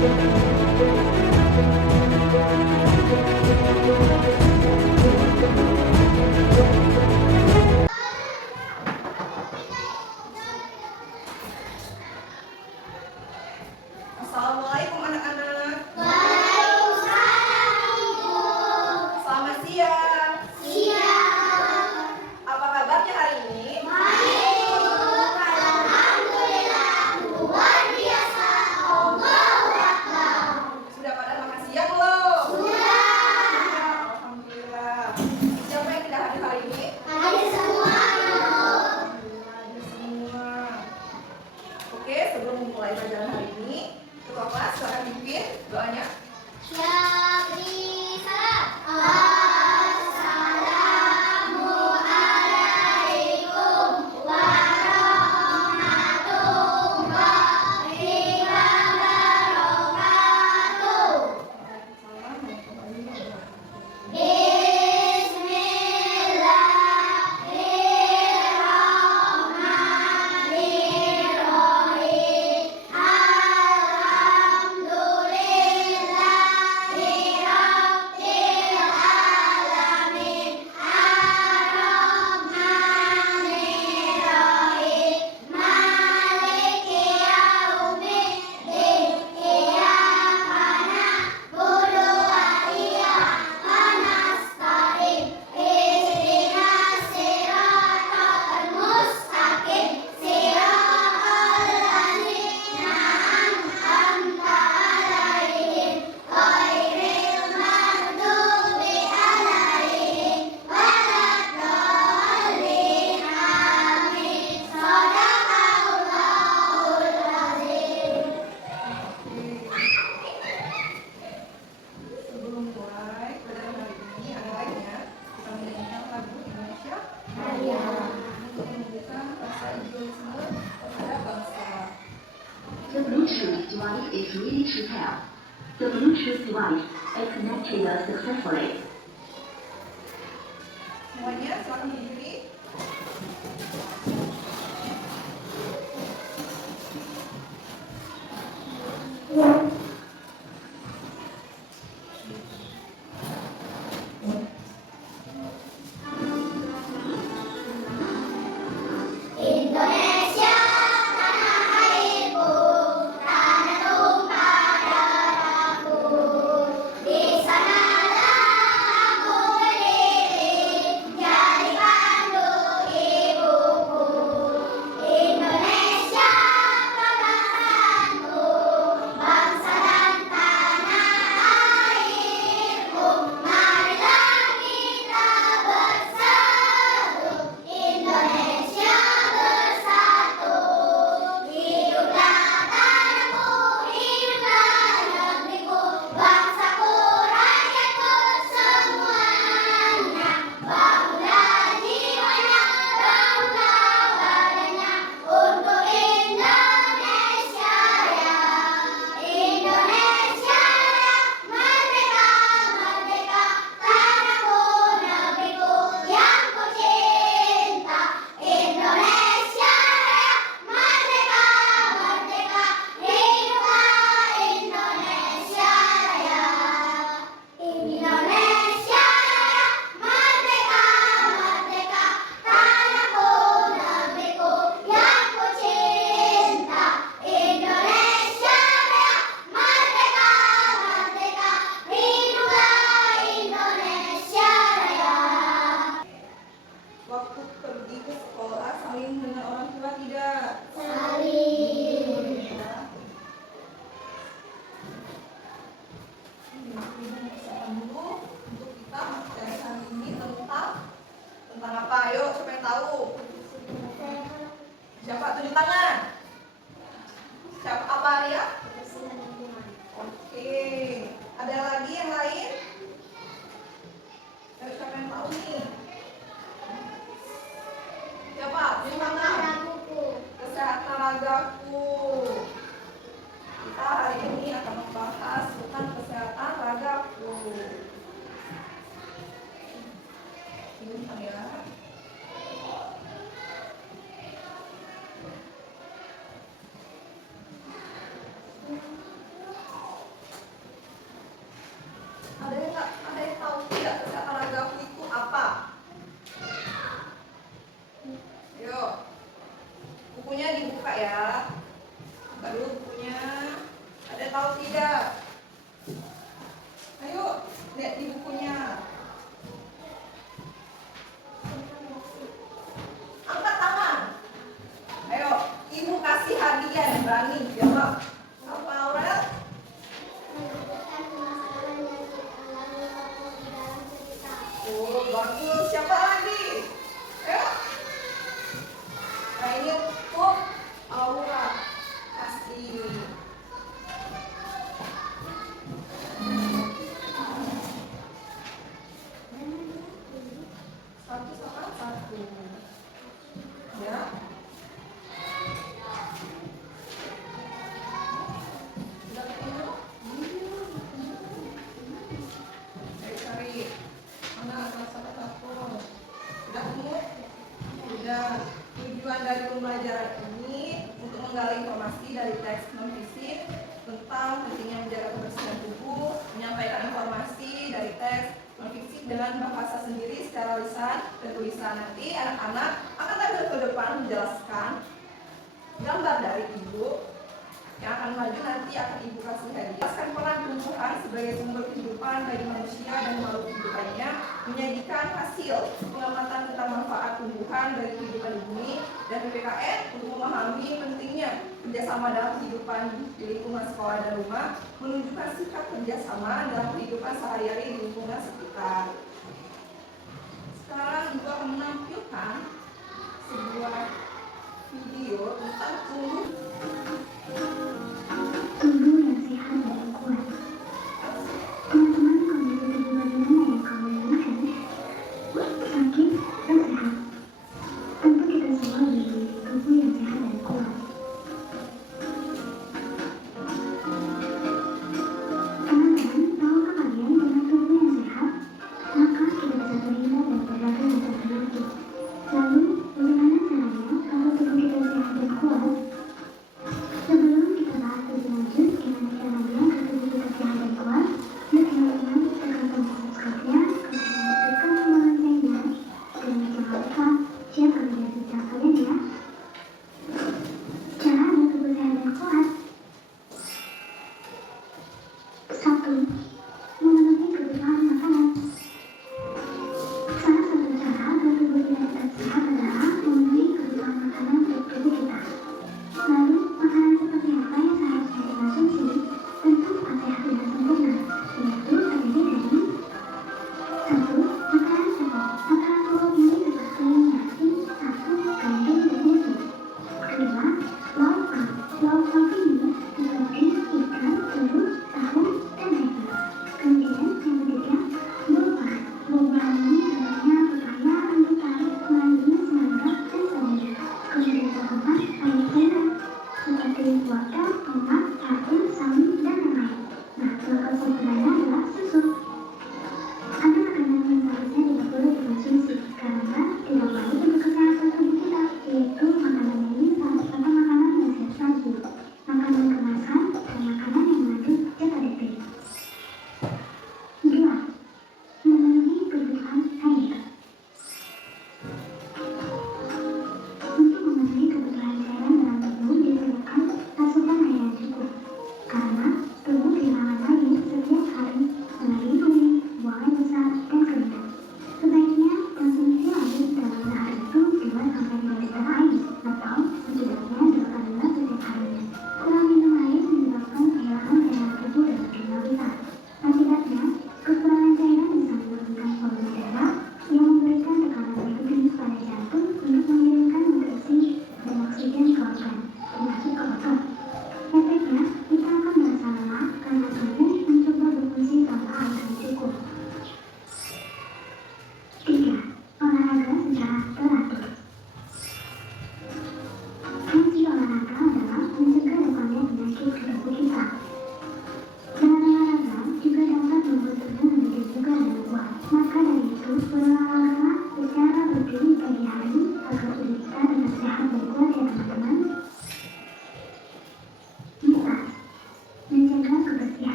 Assalamualaikum anak-anak. Waalaikumsalam, Ibu. Selamat siang. Siang. Apa kabarnya hari ini? Baik, Bu. Alhamdulillah. Luar biasa. Allahu Akbar. Sudah pada makan siang belum? Sudah. Alhamdulillah. Siapa yang tidak hadir hari ini? Hadir semua, Ibu. Alhamdulillah, hadir semua. Oke, sebelum memulai pelajaran hari ini, ketua kelas silakan pimpin doanya. Ya, beri salam. Assalamualaikum warahmatullahi wabarakatuh. Bismillahirrahmanirrahim. Alhamdulillahirabbil alamin. Arrahmanirrahim. Maliki yaumiddin. Iyyaka na'budu wa iyyaka nasta'in. Ihdinas siratal mustaqim. Siratal ladzina an'amta 'alaihim ghairil maghdubi 'alaihim waladdallin. Amin. Shadaqallahul azim. Sebelum mulai pelajaran hari ini, ada baiknya kita menyanyikan lagu Indonesia Raya. untuk menunjukkan rasa idealisme terhadap bangsa. The Bluetooth device is ready to pair. The Bluetooth device is connected successfully. Semuanya silakan berdiri. Indonesia tanah airku, tanah tumpah darahku. Di sanalah aku berdiri, jadi pandu ibuku. Indonesia kebangsaanku, bangsa dan tanah airku. Marilah kita bersatu, Indonesia bersatu. Hiduplah tanahku, hiduplah negeriku, bangsaku, rakyatku semuanya. Bangunlah jiwanya, bangunlah badannya untuk Indonesia Raya. Indonesia Raya, merdeka, merdeka, tanahku, negeriku yang ku cinta. Indonesia Raya, merdeka, merdeka, hiduplah Indonesia Raya. Indonesia Raya, merdeka, merdeka, tanahku, negeriku yang ku cinta. Indonesia Raya, merdeka, merdeka, hiduplah Indonesia Raya. Waktu pergi ke sekolah saling dengan orang tua tidak? Saling. Ya. Ibu persiapan dulu untuk kita materi hari ini tentang apa? Ayo, siapa yang tahu? Siapa? Tunjuk tangan. Siapa? Apa Arya? Oke. Ada lagi yang lain? Ayo, siapa yang tahu nih? Siapa? Tunjuk tangan. Kesehatan ragaku. Kita hari ini akan membahas tentang kesehatan ragaku. Ini ya. dengan bahasa sendiri secara lisan dan tulisan. Nanti anak-anak akan tampil ke depan menjelaskan gambar dari ibu yang akan maju, nanti akan ibu kasih hadiah. Jelaskan peran tumbuhan sebagai sumber kehidupan bagi manusia dan makhluk hidup lainnya, menyajikan hasil pengamatan tentang manfaat tumbuhan bagi kehidupan di bumi, dan PPKN untuk memahami pentingnya kerjasama dalam kehidupan di lingkungan sekolah dan rumah, menunjukkan sikap kerjasama dalam kehidupan sehari-hari di lingkungan sekitar. Sekarang ibu akan menampilkan sebuah video tentang tumbuh yang sehat dan kuat. Teman-teman, kondisi tubuh bagaimana yang kamu inginkan? Sakit atau sehat? Tentu kita semua memiliki tubuh yang sehat dan kuat. Teman-teman, tahukah kalian dengan tubuh yang sehat, maka kita bisa terhindar dari berbagai macam penyakit. Lalu, bagaimana caranya agar tubuh kita sehat dan kuat? Sebelum kita bahas lebih lanjut gimana caranya agar tubuh kita sehat dan kuat, yuk teman-teman tekan tombol subscribe-nya, kemudian tekan tombol loncengnya, dan jangan lupa share ke media sosial kalian ya. Cara agar tubuh sehat dan kuat. 1. Memenuhi kebutuhan makanan. Salah satu cara agar tubuh kita tetap sehat adalah memenuhi kebutuhan makanan untuk tubuh kita. Lalu, makanan seperti apa yang seharusnya dikonsumsi? Tentu ada yang tidak sempurna, yaitu terdiri dari 1. Makanan pokok. Makanan pokok ini seperti nasi, tahu, gandum, dan susu. 2. Lauk pauk. Lauk pauk ini seperti ikan, telur, tahu, dan daging.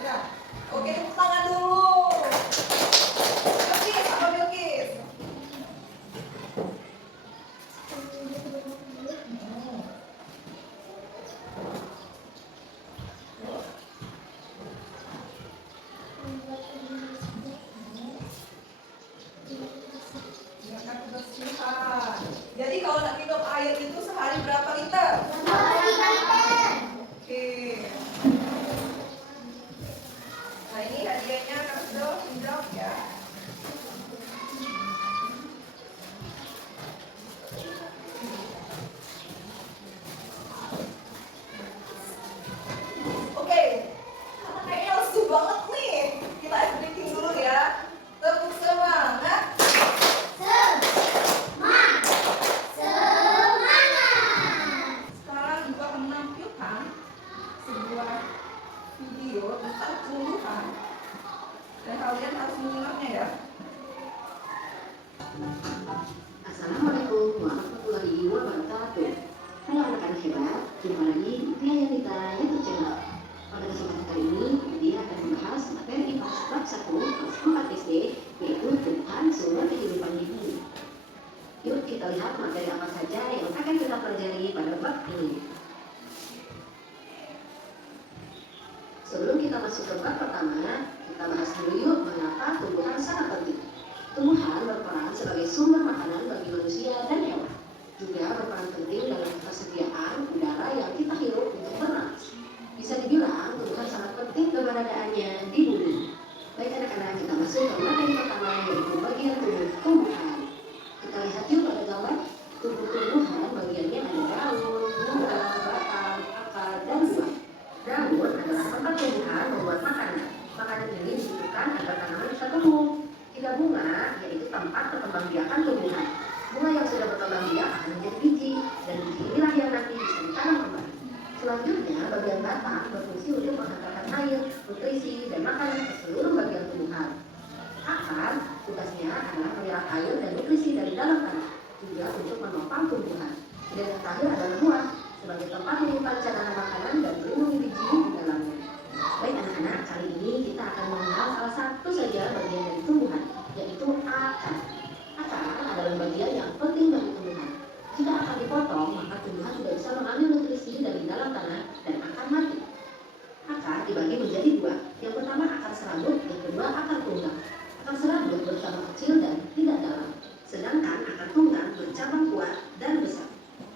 Ya. Oke, tepuk tangan dulu. Bilkis, apa Bilkis? Gunakan kebersihan. Jadi kalau nak minum air itu sehari berapa liter? Oke. Nah ini hadiahnya Kak sudah menjawab ya. Oke, karena kayaknya lesu banget nih. Kita ice breaking dulu ya. Tepuk semangat. Sekarang juga akan menampilkan sebuah video tentang tumbuhan dan kalian harus menyimaknya ya. Assalamualaikum warahmatullahi wabarakatuh. Halo anak-anak hebat, jumpa lagi di Tia Yanita YouTube channel. Pada kesempatan kali ini, dia akan membahas materi IPA bab 1 kelas 4 SD, yaitu tentang sumber kehidupan di bumi. Yuk kita lihat materi apa saja yang akan kita pelajari pada bab ini. Sebelum kita masuk ke bab pertama, kita bahas dulu yuk mengapa tumbuhan sangat penting. Tumbuhan berperan sebagai sumber makanan bagi manusia dan hewan. Juga berperan penting dalam ketersediaan udara yang kita hirup untuk bernapas. Bisa dibilang tumbuhan sangat penting keberadaannya di bumi. Baik anak-anak, kita masuk ke materi pertama yaitu bagian tubuh tumbuhan. Kita lihat yuk pada gambar. Tubuh tumbuhan bagiannya ada daun, bunga, batang, akar, dan buah. Daun adalah tempat tumbuhan membuat makanan. Makanan ini dibutuhkan agar tanaman bisa tumbuh. Tidak bunga yaitu tempat perkembangbiakan tumbuhan. Bunga yang sudah berkembang biak akan menjadi biji, dan biji inilah yang nanti bisa ditanam kembali. Selanjutnya, bagian batang berfungsi untuk menghantarkan air, nutrisi, dan makanan ke seluruh bagian tumbuhan. Akar tugasnya adalah menyerap air dan nutrisi dari dalam tanah, juga untuk menopang tumbuhan. Dan yang terakhir adalah buah, sebagai tempat menyimpan cadangan makanan dan melindungi biji di dalamnya. Baik anak-anak, kali ini kita akan mengenal salah satu saja bagian dari tumbuhan, yaitu akar. Akar adalah bagian yang penting bagi tumbuhan. Jika akar dipotong, maka tumbuhan tidak bisa mengambil nutrisi dari dalam tanah dan akan mati. Akar dibagi menjadi dua. Yang pertama akar serabut, yang kedua akar tunggang. Akar serabut bercabang kecil dan tidak dalam, sedangkan akar tunggang bercabang kuat dan besar.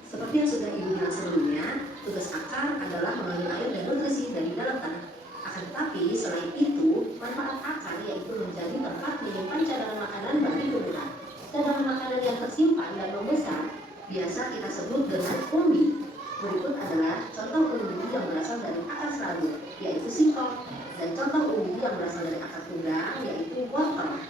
Seperti yang sudah ibu bilang sebelumnya, tugas akar adalah mengambil air dan nutrisi dari dalam tanah. Akan tetapi selain itu, manfaat akar yaitu menjadi tempat menyimpan cadangan makanan bagi tumbuhan. Cadangan makanan yang tersimpan dan membesar biasa kita sebut dengan umbi. Berikut adalah contoh umbi yang berasal dari akar serabut, yaitu singkong, dan contoh umbi yang berasal dari akar tunggang, yaitu wortel.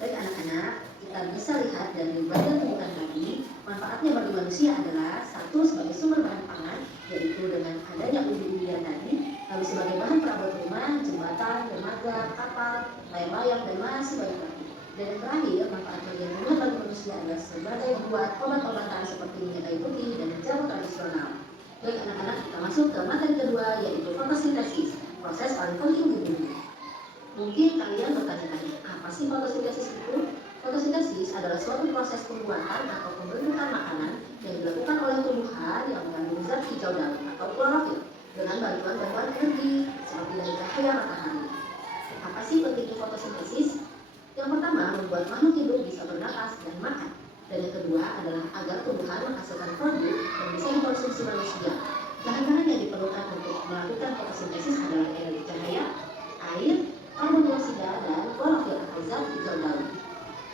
Baik anak-anak, kita bisa lihat dari bagian tumbuhan tadi, manfaatnya bagi manusia adalah satu sebagai sumber bahan pangan, yaitu dengan adanya umbi-umbian tadi, lalu sebagai bahan perabot rumah, jembatan, dermaga, kapal, layang-layang, dan masih banyak lagi. Dan yang terakhir, manfaat bagian tumbuhan bagi manusia adalah sebagai membuat obat-obatan seperti minyak kayu putih dan jamu tradisional. Baik anak-anak, kita masuk ke materi kedua, yaitu fotosintesis, proses paling penting di bumi. Mungkin kalian bertanya-tanya, apa sih fotosintesis itu? Fotosintesis adalah suatu proses pembuatan atau pembentukan makanan yang dilakukan oleh tumbuhan yang mengandung zat hijau daun atau klorofil dengan bantuan energi seperti dari cahaya matahari. Apa sih pentingnya fotosintesis? Yang pertama, membuat makhluk hidup bisa bernapas dan makan. Dan yang kedua adalah agar tumbuhan menghasilkan produk yang bisa dikonsumsi manusia. Bahan-bahan yang diperlukan untuk melakukan fotosintesis adalah energi cahaya, air, karbon dioksida, dan klorofil atau zat hijau daun.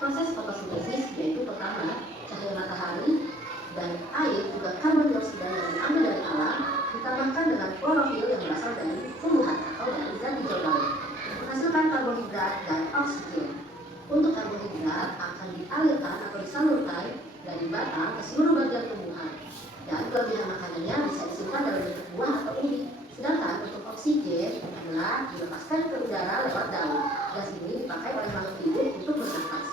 Proses fotosintesis yaitu pertama, cahaya matahari dan air juga karbon dioksida yang diambil dari alam ditambahkan dengan klorofil yang berasal dari tumbuhan atau dari zat hijau daun, menghasilkan karbohidrat dan oksigen. Untuk karbohidrat akan dialirkan atau disalurkan dari batang ke seluruh bagian tumbuhan, dan kelebihan makanannya bisa disimpan dalam bentuk buah atau umbi. Sedangkan untuk oksigen adalah dilepaskan ke udara lewat daun. Gas ini dipakai oleh makhluk hidup untuk bernafas.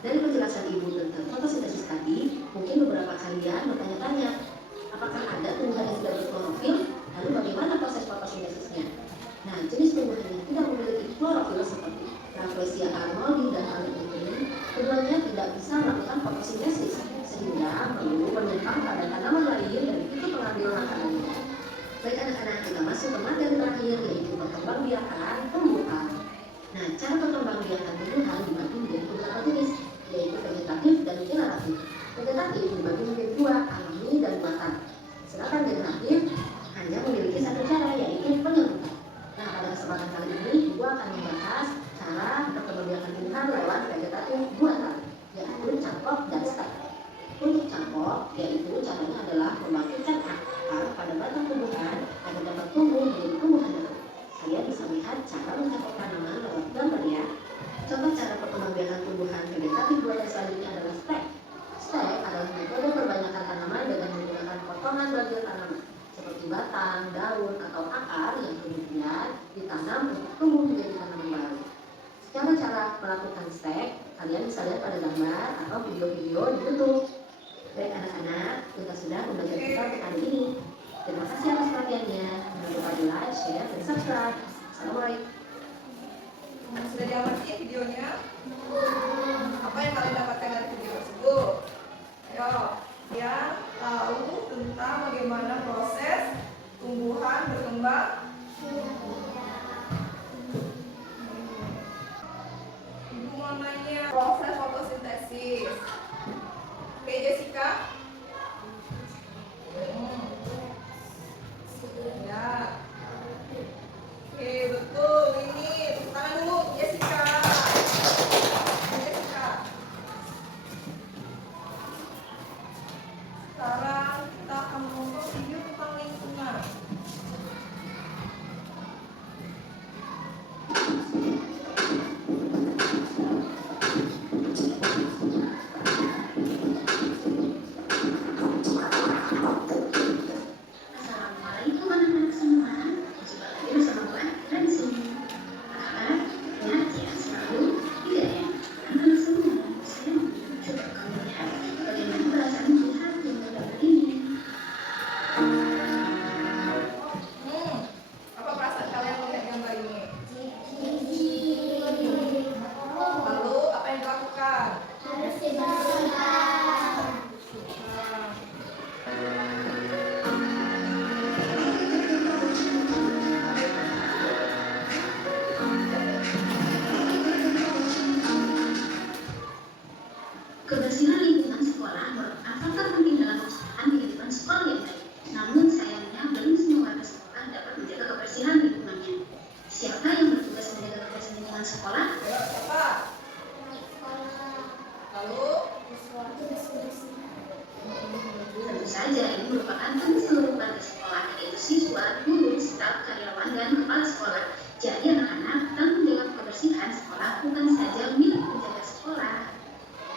Dari penjelasan ibu tentang fotosintesis tadi, mungkin beberapa kalian bertanya-tanya, apakah ada tumbuhan yang tidak berklorofil? Lalu bagaimana proses fotosintesisnya? Nah, jenis tumbuhan yang tidak memiliki klorofil seperti Rafflesia arnoldi dan Allium, keduanya tidak bisa melakukan fotosintesis sehingga perlu penumpang pada tanaman lain dari itu pengambil makanannya. Baik anak-anak, kita masuk ke materi terakhir yaitu perkembangbiakan tumbuhan. Nah, cara perkembangbiakan tumbuhan dibagi menjadi beberapa jenis, yaitu vegetatif dan generatif. Vegetatif dibagi menjadi dua, alami dan buatan. Sedangkan generatif hanya memiliki satu cara, yaitu penyerbukan. Nah, pada kesempatan kali ini, Ibu akan membahas cara perkembangbiakan tumbuhan lewat vegetatif buatan, yaitu cangkok dan stek. Untuk cangkok, yaitu caranya adalah membangkitkan akar pada batang tumbuhan agar dapat tumbuh menjadi tumbuhan baru. Saya bisa melihat cara mencangkok tanaman lewat gambar ya. Contoh cara perkembangbiakan tumbuhan vegetatif buatan selanjutnya adalah stek. Stek adalah metode perbanyakan tanaman dengan menggunakan potongan bagian tanaman seperti batang, daun, atau akar yang kemudian ditanam untuk tumbuh menjadi tanaman baru. Secara cara melakukan stek, kalian bisa lihat pada gambar atau video-video di YouTube. Baik anak-anak, kita sudah membaca kitab hari ini. Terima kasih atas perhatiannya. Jangan lupa di like, share, dan subscribe. Assalamualaikum. Sudah diamati videonya? Apa yang kalian dapatkan dari video tersebut? Ayo, yang tahu tentang bagaimana proses tumbuhan berkembang. Ibu mau nanya proses fotosintesis. Oke, Jessica? Ya. Oke, betul. Ini tepuk tangan dulu, Jessica. Jessica. Sekarang kita akan menonton video tentang lingkungan. Assalamualaikum anak-anak semua. Jumpa lagi bersama Bu Atra di sini. Anak-anak, lihat ya selalu tidak ya. Anak-anak semua, saya mau coba kamu lihat bagaimana perasaan melihat yang gambar ini. Apa perasaan kalian melihat gambar ini? Lalu apa yang dilakukan? Harus dibersihkan. Kebersihan lingkungan sekolah merupakan faktor penting dalam usahaan kehidupan sekolah yang baik. Namun sayangnya belum semua warga sekolah dapat menjaga kebersihan lingkungannya. Siapa yang bertugas menjaga kebersihan lingkungan sekolah? Ayo, siapa? Lalu? Tentu saja ini merupakan tanggung seluruh warga sekolah, yaitu siswa, guru, staf, karyawan, dan kepala sekolah. Jadi anak-anak, tanggung jawab kebersihan sekolah bukan saja milik penjaga sekolah.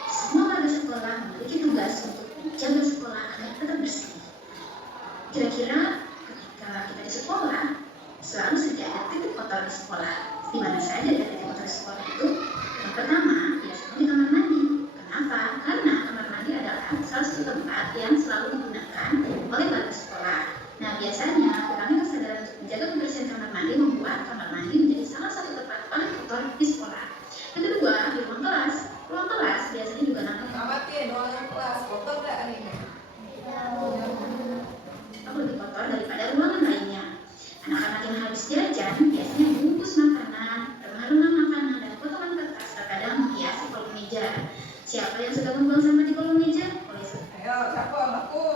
Semua warga sekolah memiliki tugas untuk menjaga sekolah agar tetap bersih. Kira-kira ketika kita di sekolah, selalu saja ada titik kotor di sekolah. Di mana saja ada titik kotor di sekolah itu? Yang pertama, biasanya di kamar mandi. Kenapa? Karena kamar mandi adalah salah satu tempat yang selalu digunakan oleh warga sekolah. Nah, biasanya kurangnya kesadaran untuk menjaga kebersihan kamar mandi membuat kamar mandi menjadi salah satu tempat paling kotor di sekolah. Yang kedua, di ruang kelas. Ruang kelas biasanya juga namanya Amatin ruangan kelas, kotor nggak ini? lebih kotor daripada ruangan lainnya. Anak-anak yang habis jajan biasanya bungkus makanan, remah-remah makanan, dan potongan kertas terkadang menghiasi kolong meja. Siapa yang suka membuang sampah di kolong meja? Ayo, siapa anakku?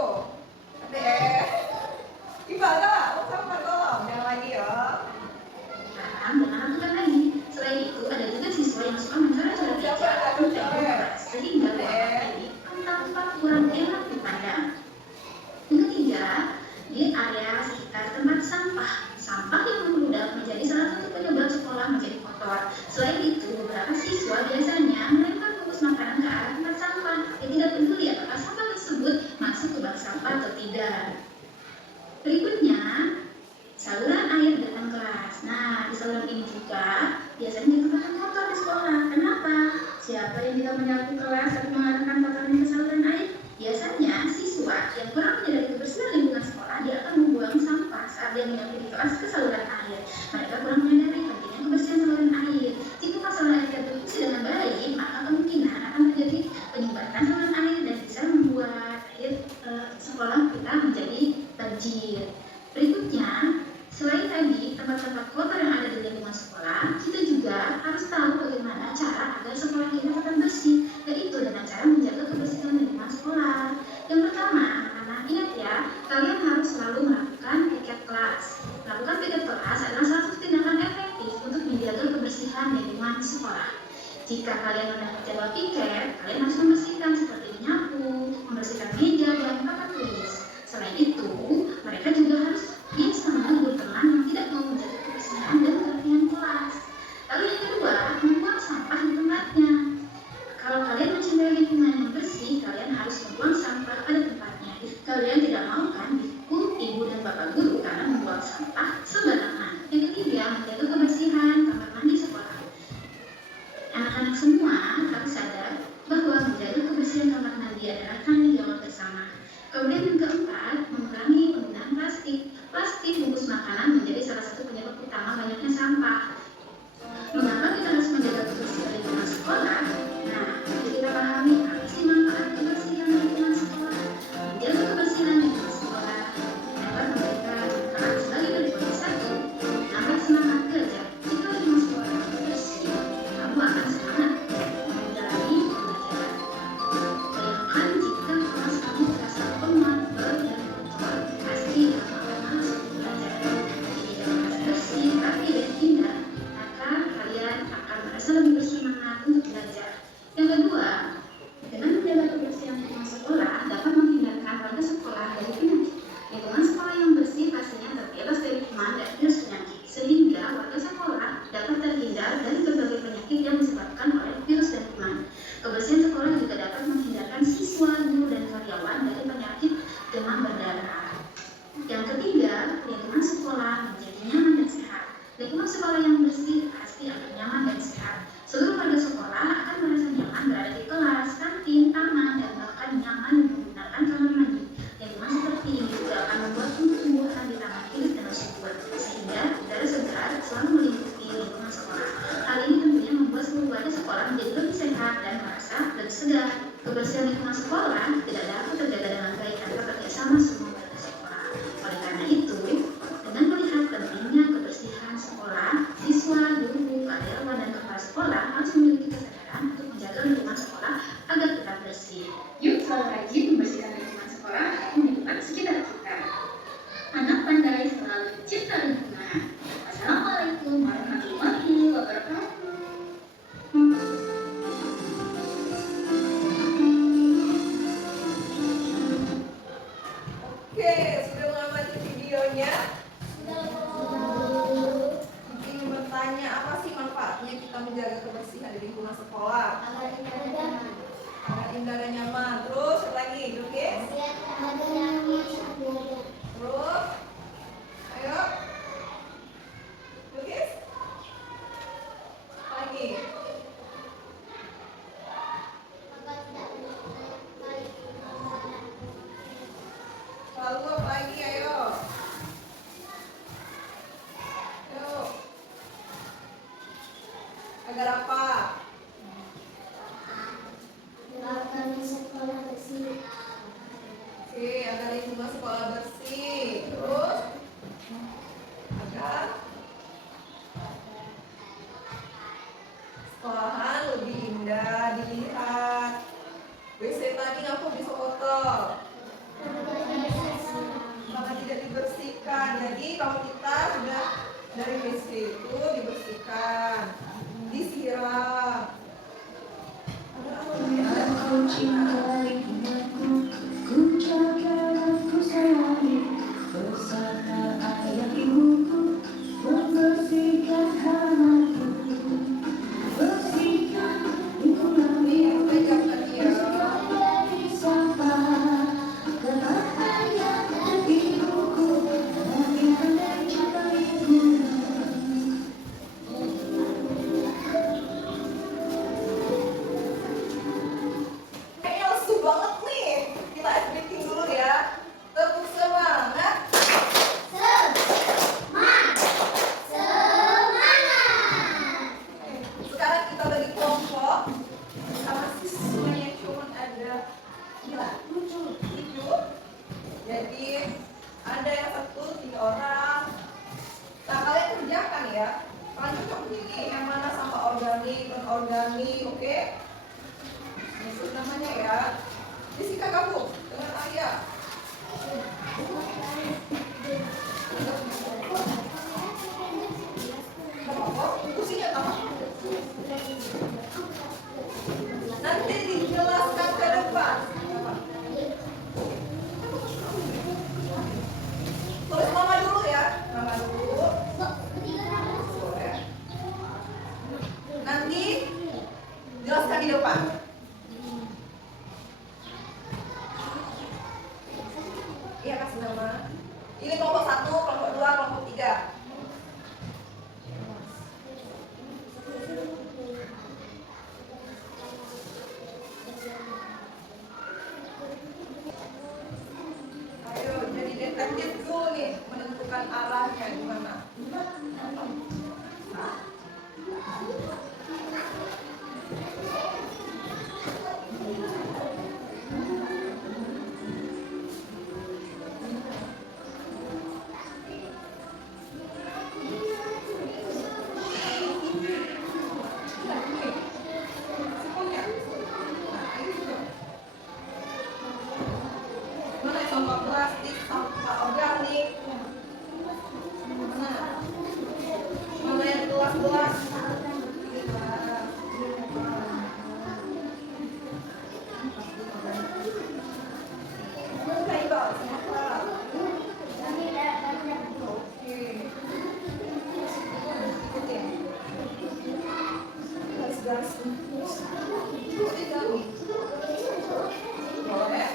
Gimana? Oh, sampah tolong, jangan lagi ya. Sekarang jangan lakukan lagi. Selain itu, ada juga siswa yang suka mencoret-coret meja atau kertas sehingga ruangan ini tampak kurang enak dipandang. Yang ketiga, di area sekitar tempat sampah. Sampah yang membludak menjadi salah satu penyebab sekolah menjadi kotor. Selain itu, beberapa siswa biasanya melempar bungkus makanan ke arah tempat sampah yang tidak peduli apakah sampah tersebut masuk ke bak sampah atau tidak. Berikutnya, saluran air datang kelas. Nah, di saluran ini juga biasanya ditemukan kotor di sekolah. Kenapa? Siapa yang tidak menyapu kelas atau mengarahkan kotoran ke saluran air? Biasanya siswa yang kurang menyadari kebersihan lingkungan sekolah, dia akan membuang sampah saat dia menyapu di kelas ke saluran air. Mereka kurang Jika kalian mendapat jadwal piket, kalian harus membersihkan seperti menyapu, membersihkan meja, dan papan tulis. Selain itu, mereka juga harus bisa menegur teman yang tidak mau menjaga kebersihan dan kerapian kelas. Lalu yang kedua, membuang sampah di tempatnya. Kalau kalian mencintai lingkungan yang bersih, kalian harus membuang sampah pada tempatnya. Kalian tidak mau kan dihukum ibu dan bapak guru karena membuang sampah sembarangan. Yang ketiga, menjaga kebersihan kamar mandi sekolah. Anak-anak semua harus sadar bahwa menjaga kebersihan kamar mandi adalah tanggung jawab bersama. Kemudian yang keempat, mengurangi penggunaan plastik. Plastik bungkus makanan menjadi salah satu penyebab utama banyaknya sampah. Mengapa kita harus menjaga kebersihan lingkungan sekolah? Nah, mari kita pahami apa sih manfaat kebersihan lingkungan sekolah. Menjaga kebersihan lingkungan sekolah dapat memberikan manfaat sebagai berikut. 1. Nambah semangat belajar. Jika lingkungan sekolah bersih, kamu akan semangat menjalani pembelajaran. Bayangkan jika kelas kamu terasa penat, dan kotor, pasti kamu akan malas untuk belajar. Jika kelas bersih, rapi, dan indah, maka kalian akan merasa lebih bersemangat untuk belajar. Yang kedua, dengan menjaga kebersihan lingkungan sekolah dapat menghindarkan warga sekolah dari penyakit. Lingkungan sekolah yang bersih pastinya terbebas dari kuman dan virus penyakit, sehingga warga sekolah dapat terhindar dari berbagai penyakit yang disebabkan oleh virus dan kuman. Kebersihan sekolah juga dapat menghindarkan siswa, guru, dan karyawan dari penyakit demam berdarah. Yang ketiga, lingkungan sekolah menjadi nyaman dan sehat. Lingkungan sekolah yang bersih pasti akan nyaman dan sehat. Seluruh warga sekolah akan merasa nyaman berada di kelas, kantin, taman, dan bahkan nyaman menggunakan kamar mandi. Lingkungan seperti ini juga akan membuat tumbuh-tumbuhan di taman hidup dan subur, sehingga udara segar selalu melingkupi lingkungan sekolah. Hal ini tentunya membuat seluruh warga sekolah menjadi lebih sehat dan merasa lebih segar. Kebersihan lingkungan sekolah tidak dapat terjaga dengan baik tanpa kerjasama semua warga sekolah. Oleh karena itu, dengan melihat pentingnya kebersihan sekolah, siswa, guru, karyawan, dan kepala sekolah harus memiliki kesadaran untuk menjaga lingkungan sekolah agar tetap bersih. Yuk selalu rajin membersihkan lingkungan sekolah dan lingkungan sekitar kita. Anak pandai selalu cipta lingkungan. Assalamualaikum warahmatullahi wabarakatuh. Oke, sudah mengamati videonya? Ingin bertanya apa sih manfaatnya kita menjaga kebersihan di lingkungan sekolah? Agar indah dan nyaman. Terus lagi, oke? Terus, ayo, oke? Lagi. Lalu apa lagi? Ayo. Ayo. Agar apa? Oke, agar lingkungan sekolah bersih. Terus, agar sekolahan lebih indah dilihat. WC tadi aku bisa kotor, maka tidak dibersihkan. Jadi kalau kita sudah dari WC itu dibersihkan, disiram. Aku cinta lingkunganku, ku jaga dan ku sayangi bersama ayah ibuku, membersihkan kamarku, bersihkan lingkungan yang bersihkan dari sampah. Kelak ayah dan ibuku lagi pandai jaga lingkungan. Kayaknya lesu banget nih. Kita ice breaking dulu ya. Tepuk semangat. Sekarang kita bagi kelompok sama siswanya cuma ada 7. Jadi ada yang 3 orang. Nah kalian kerjakan ya. Kalian cocok pilih yang mana sampah organik, non organik, oke? Itu namanya ya. Jessica gabung dengan ayah. Gak apa-apa, pusingnya apa? di depan. Iya, kasih nama. Ini kelompok 1, kelompok 2, kelompok 3. Ayo, jadi detektif dulu nih, menentukan arahnya di mana. Mana yang sampah plastik, sampah organik? Mana? Mana yang gelas-gelas? Boleh.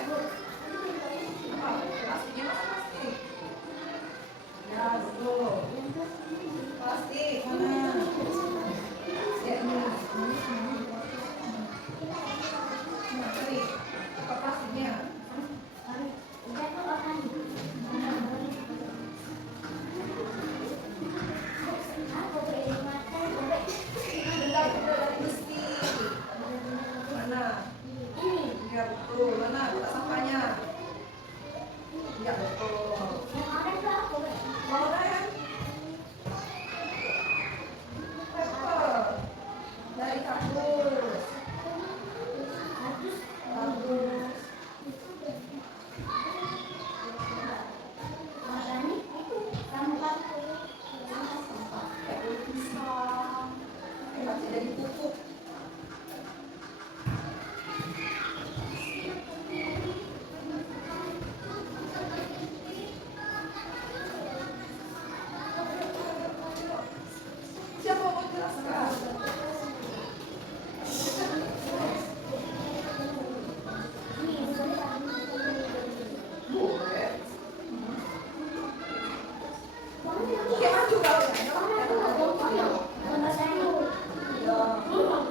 Apa? Plastiknya mana plastik? Ya, betul. Plastik mana? Ya, ini. Nah, cari. Apa plastiknya? Benda dari besi. Mana? Ya, betul. Mana? Kotak sampahnya. Ya, betul. Oranye. Paper. Dari kardus. Kardus. Kayak kulit pisang. Masih jadi pupuk. Siapa mau jelaskan? Boleh. Oke, maju kalian. Ya.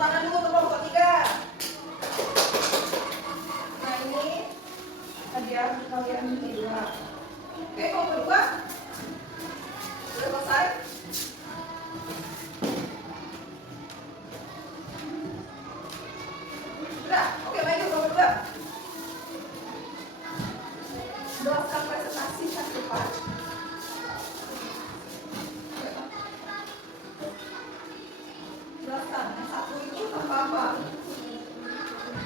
tangan dulu untuk kelompok 3. Nah ini hadiah kalian ini 2. Oke, kelompok 2 sudah selesai. Sudah, oke maju kelompok 2. Jelaskan presentasi ke depan. Jelaskan, yang satu itu tanpa apa?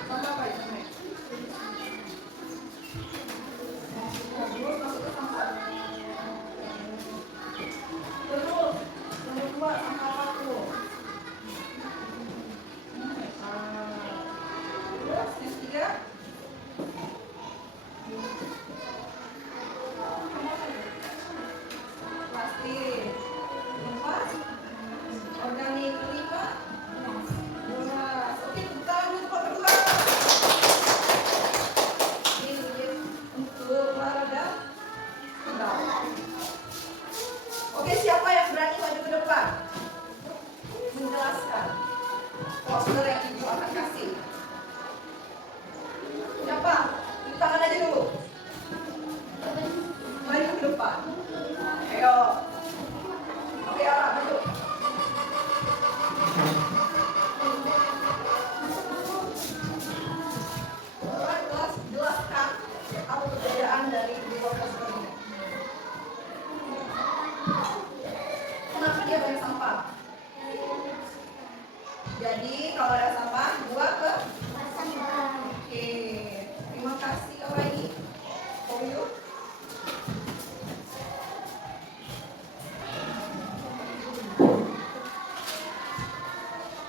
Tanpa apa itu? Terus masuk ke sampah. Terus yang kedua sampah apa tuh? Terus yang ketiga plastik. Keempat organik. Kelima bola. Oke, kita lanjut ke kedua. Ini untuk olahraga pedal. Oke, siapa yang berani maju ke depan menjelaskan poster yang ibu akan kasih? Siapa? Di tangan aja dulu. Maju ke depan. Ayo. Oke, Ara, maju. Jelaskan apa perbedaan dari dua poster ini. Kenapa dia banyak sampah? Jadi kalau ada sampah, buang ke sampah. Oke, terima kasih Kak ini. Koyu.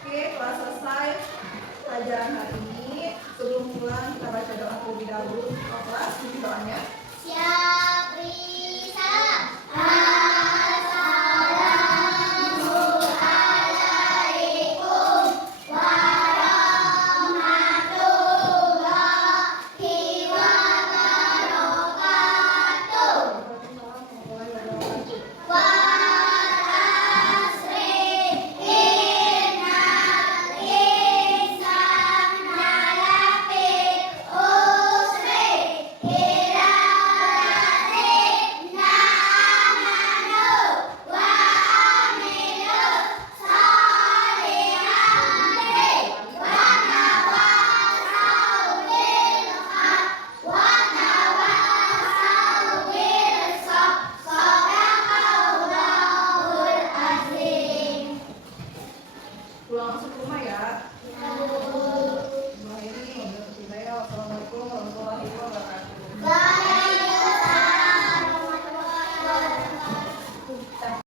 Oke, kelas selesai pelajaran hari ini. Sebelum pulang kita baca doa terlebih dahulu. Kelas, ini doanya. Siap, Risa.